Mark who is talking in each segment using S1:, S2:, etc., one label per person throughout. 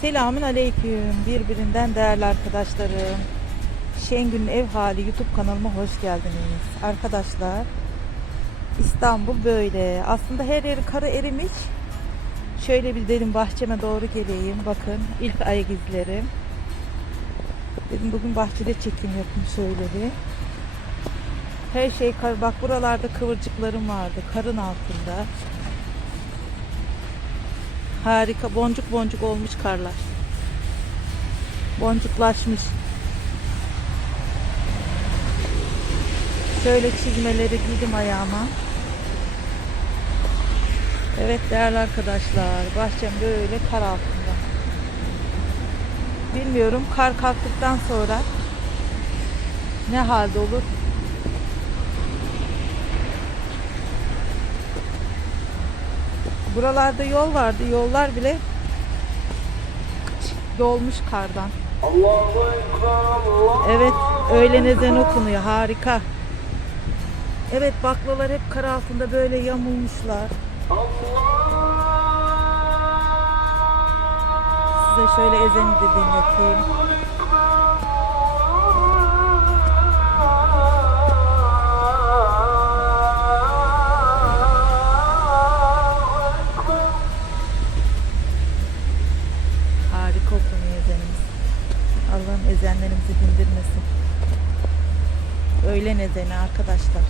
S1: Selamün aleyküm birbirinden değerli arkadaşlarım. Şengül'ün ev hali YouTube kanalıma hoş geldiniz. Arkadaşlar İstanbul böyle. Aslında her yeri karı erimiş. Şöyle bir dedim bahçeme doğru geleyim. Bakın ilk ayak izlerim. Dedim bugün bahçede çekim yapayım şöyle bir. Her şey kar. Bak buralarda kıvırcıklarım vardı. Karın altında. Harika boncuk boncuk olmuş karlar. Boncuklaşmış. Şöyle çizmeleri giydim ayağıma. Evet değerli arkadaşlar, bahçem böyle kar altında. Bilmiyorum kar kalktıktan sonra ne halde olur? Buralarda yol vardı. Yollar bile dolmuş kardan. Evet, öğlen ezanı okunuyor. Harika. Evet, baklalar hep kar altında böyle yamulmuşlar. Size şöyle ezanı da dinleteyim. Allah'ım ezenlerimizi dindirmesin. Öğlen ezanı arkadaşlar.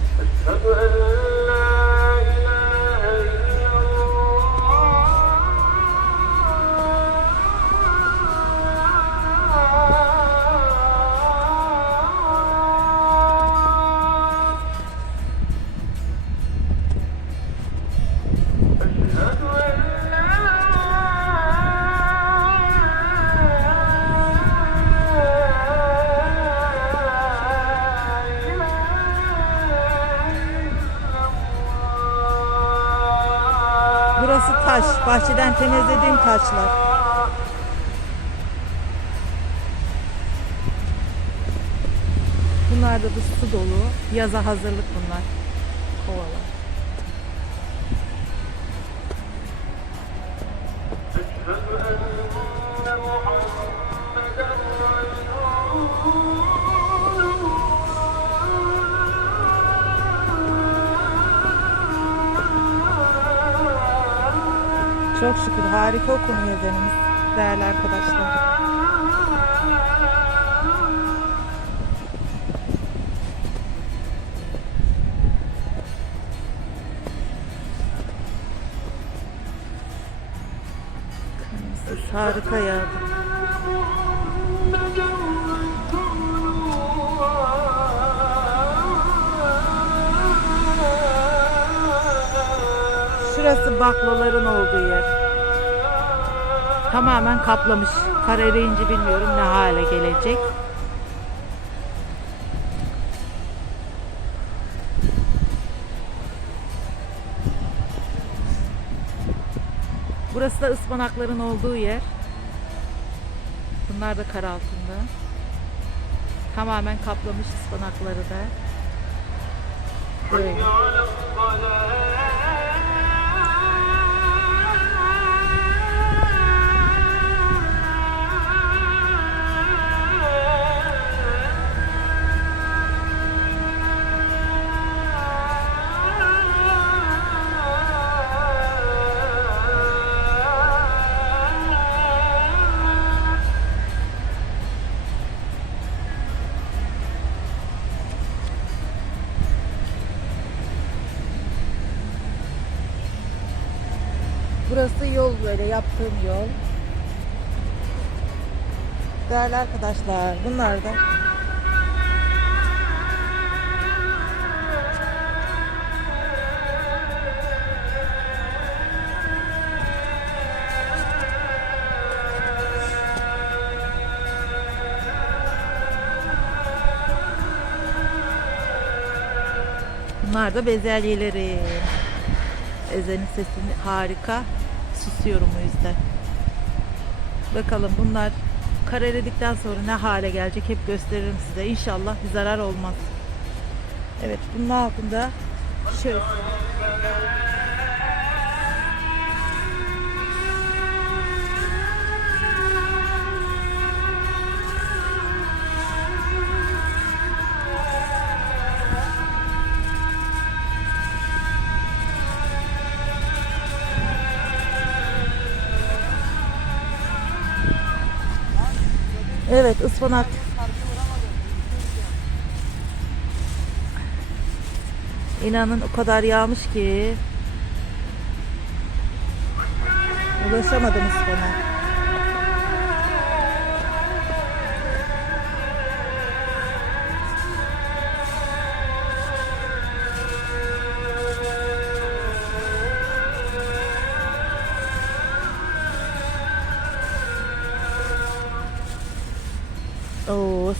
S1: bahçeden temizlediğim taşlar. Bunlarda da su dolu. Yaza hazırlık bunlar. Kovalar.
S2: Thank.
S1: Çok şükür harika okunuyor ezanımız. Değerli arkadaşlar. Harika yağdı. Şurası baklaların olduğu yer. Tamamen kaplamış. Kar eriyince bilmiyorum ne hale gelecek. Burası da ıspanakların olduğu yer. Bunlar da kar altında. Tamamen kaplamış ıspanakları da. Böyle. Burası yol böyle yaptığım yol. Değerli arkadaşlar bunlar da Bunlar da bezelyeleri. Ezenin sesini harika. Susuyorum o yüzden. Bakalım bunlar kar eridikten sonra ne hale gelecek hep gösteririm size. İnşallah bir zarar olmaz. Evet bunun altında şöyle ıspanak. İnanın o kadar yağmış ki ulaşamadım ıspanak.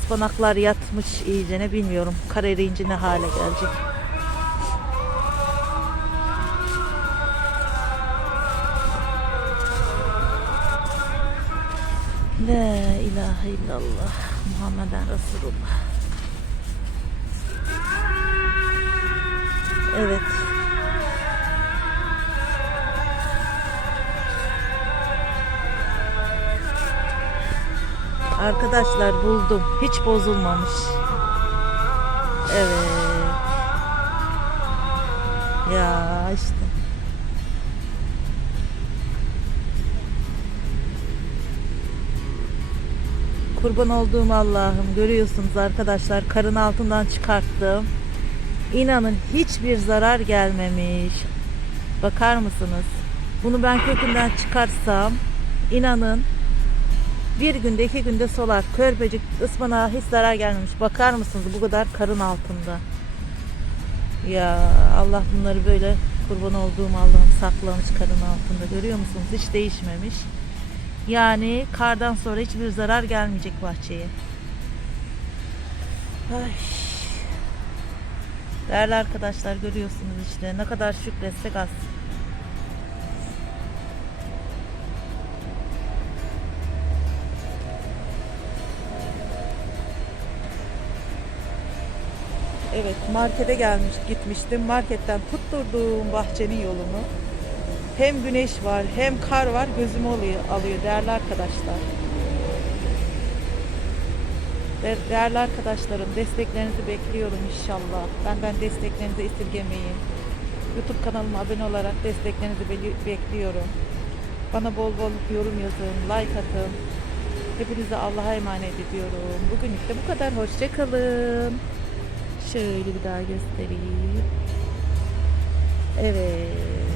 S1: Oo, ıspanaklar yatmış iyice ne bilmiyorum. Kar eriyince ne hale gelecek. La ilahe illallah Muhammeden Resulullah. Evet. Arkadaşlar buldum. Hiç bozulmamış. Evet. Ya işte. Kurban olduğum Allah'ım görüyorsunuz arkadaşlar karın altından çıkarttım. İnanın hiçbir zarar gelmemiş. Bakar mısınız? Bunu ben kökünden çıkarsam inanın bir günde iki günde solar. Körpecik ıspanağa hiç zarar gelmemiş. Bakar mısınız bu kadar karın altında. Ya Allah bunları böyle kurban olduğum Allah'ım saklamış karın altında. Görüyor musunuz? Hiç değişmemiş. Yani kardan sonra hiçbir zarar gelmeyecek bahçeye. Ay. Değerli arkadaşlar görüyorsunuz işte ne kadar şükretsek az. Evet markete gelmiş gitmiştim. Marketten tutturdum bahçenin yolunu. Hem güneş var hem kar var gözümü alıyor, alıyor değerli arkadaşlar. De- Değerli arkadaşlarım desteklerinizi bekliyorum inşallah. Benden desteklerinizi esirgemeyin. YouTube kanalıma abone olarak desteklerinizi bekliyorum. Bana bol bol yorum yazın, like atın. Hepinize Allah'a emanet ediyorum. Bugünlük de bu kadar. Hoşçakalın. Şöyle bir daha göstereyim. Evet.